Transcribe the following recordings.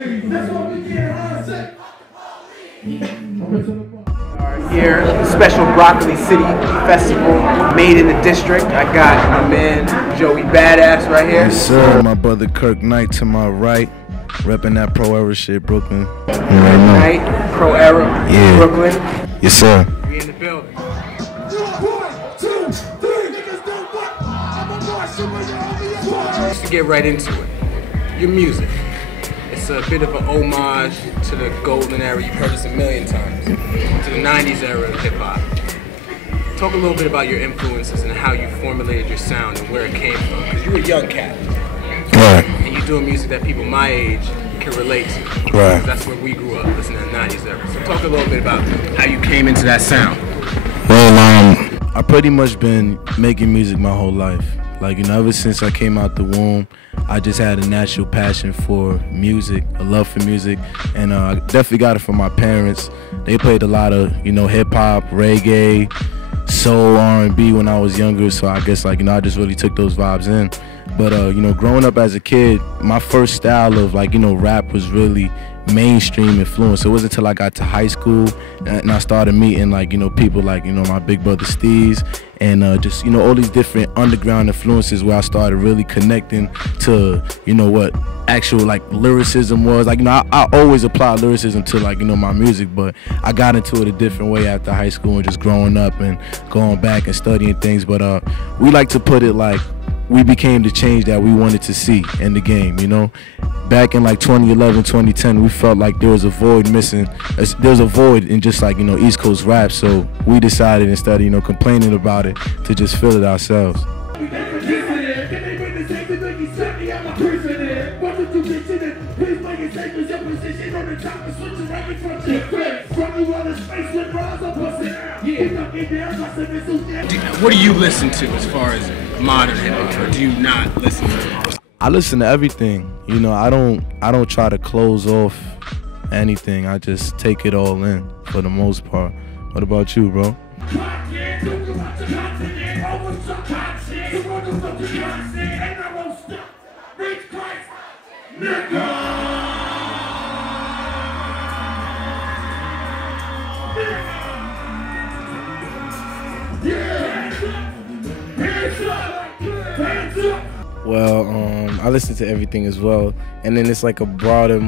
Here, special Broccoli City Festival, made in the district. I got my man Joey Badass right here. Yes, sir. My brother Kirk Knight to my right, repping that Pro Era shit, Brooklyn. Knight, Pro Era, yeah. Brooklyn. Yes, sir. We in the building. Just to get right into it, your music. It's a bit of an homage to the golden era. You've heard this a million times. To the 90s era of hip hop. Talk a little bit about your influences and how you formulated your sound and where it came from. Because you're a young cat. Right. And you're doing music that people my age can relate to. Right. That's where we grew up, listening to the 90s era. So talk a little bit about how you came into that sound. Well, I pretty much been making music my whole life. Like, you know, ever since I came out the womb, I just had a natural passion for music, a love for music, and I definitely got it from my parents. They played a lot of, you know, hip-hop, reggae, soul, R&B when I was younger, so I guess, like, you know, I just really took those vibes in. But, you know, growing up as a kid, my first style of, like, you know, rap was really mainstream influence. It wasn't until I got to high school and I started meeting, like, you know, people like, you know, my big brother Steez and just, you know, all these different underground influences where I started really connecting to, you know, what actual, like, lyricism was. Like, you know, I always apply lyricism to, like, you know, my music, but I got into it a different way after high school and just growing up and going back and studying things. But we like to put it like we became the change that we wanted to see in the game, you know? Back in like 2011, 2010, we felt like there was a void missing. There was a void in just, like, you know, East Coast rap, so we decided, instead of, you know, complaining about it, to just feel it ourselves. What do you listen to as far as modern hip hop, or do you not listen to it? I listen to everything. You know, I don't try to close off anything. I just take it all in for the most part. What about you, bro? Well, I listen to everything as well, and then it's like a broader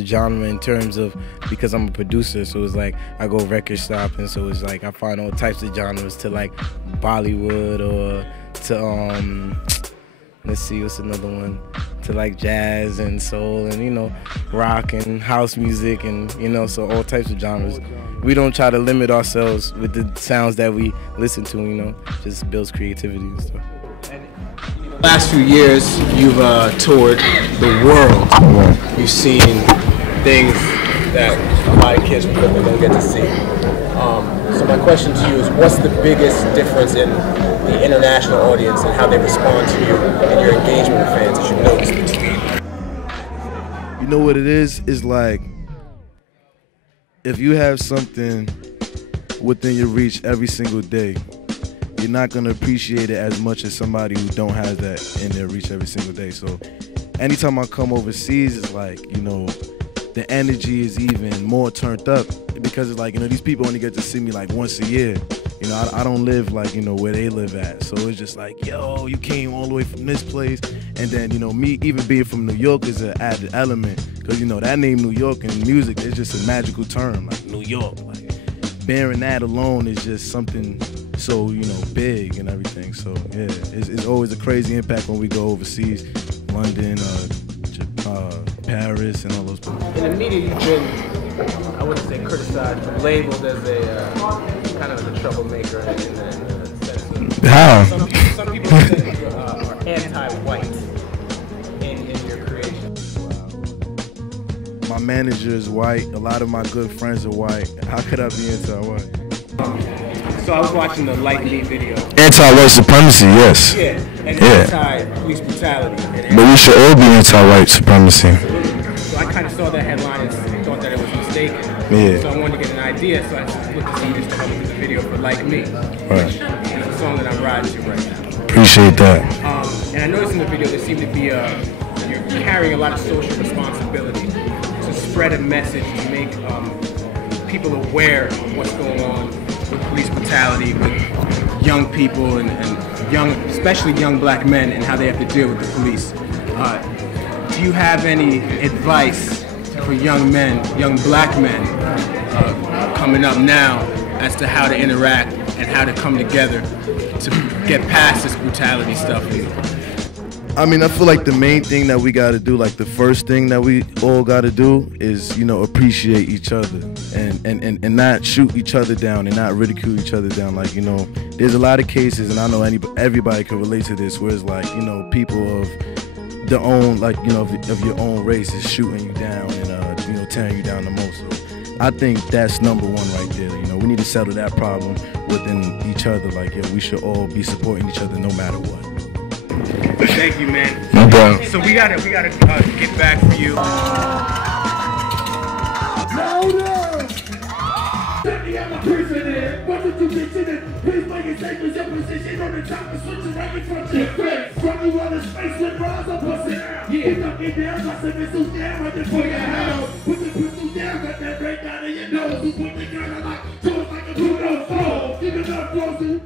genre in terms of, because I'm a producer, so it's like I go record shopping, so it's like I find all types of genres, to like Bollywood or to let's see, what's another one, to like jazz and soul and, you know, rock and house music, and, you know, so all types of genres. We don't try to limit ourselves with the sounds that we listen to, you know, just builds creativity and stuff. Last few years, you've toured the world. You've seen things that a lot of kids probably don't get to see. So my question to you is, what's the biggest difference in the international audience and how they respond to you and your engagement with fans that you've noticed between? You know what it is? It's like, if you have something within your reach every single day, you're not going to appreciate it as much as somebody who don't have that in their reach every single day. So anytime I come overseas, it's like, you know, the energy is even more turned up, because it's like, you know, these people only get to see me like once a year. You know, I don't live like, you know, where they live at. So it's just like, yo, you came all the way from this place. And then, you know, me even being from New York is an added element, because, you know, that name New York in music is just a magical term, like New York. Like, bearing that alone is just something so, you know, big and everything. So yeah, it's always a crazy impact when we go overseas, London, Paris, and all those places. In the media, you've been, I wouldn't say criticized, but labeled as a kind of a troublemaker in the sense. How? Some people say that you are anti-white in your creation. My manager is white. A lot of my good friends are white. How could I be anti-white? So I was watching the Like Me video. Anti-white supremacy, yes. Yeah, and anti-police brutality. But we should all be anti-white supremacy. So I kind of saw that headline and thought that it was mistaken. Yeah. So I wanted to get an idea, so I just looked at some of these stuff in the video for Like Me. Right. Which is the song that I'm riding to right now. Appreciate that. And I noticed in the video there seemed to be you're carrying a lot of social responsibility spread a message to make people aware of what's going on with police brutality, with young people and young, especially young black men, and how they have to deal with the police. Do you have any advice for young men, young black men coming up now as to how to interact and how to come together to get past this brutality stuff? I mean, I feel like the main thing that we gotta do, like the first thing that we all gotta do is, you know, appreciate each other and not shoot each other down and not ridicule each other down. Like, you know, there's a lot of cases, and I know everybody can relate to this, where it's like, you know, people of their own, like, you know, of your own race is shooting you down and, you know, tearing you down the most. So I think that's number one right there. You know, we need to settle that problem within each other. Like, yeah, we should all be supporting each other no matter what. Thank you, man. No problem. So we gotta get back for you. Louder! Let me have my person in. What did you get in it? Please make it safe as your position on the top and switch around in front of your face. From you on the space with bras up or down. Yeah, you it down, I said this is down right there for your house. Put the pistol down, got that break down in your nose. Who put the gun on like, so it's like a Pluto phone. Give it up, close.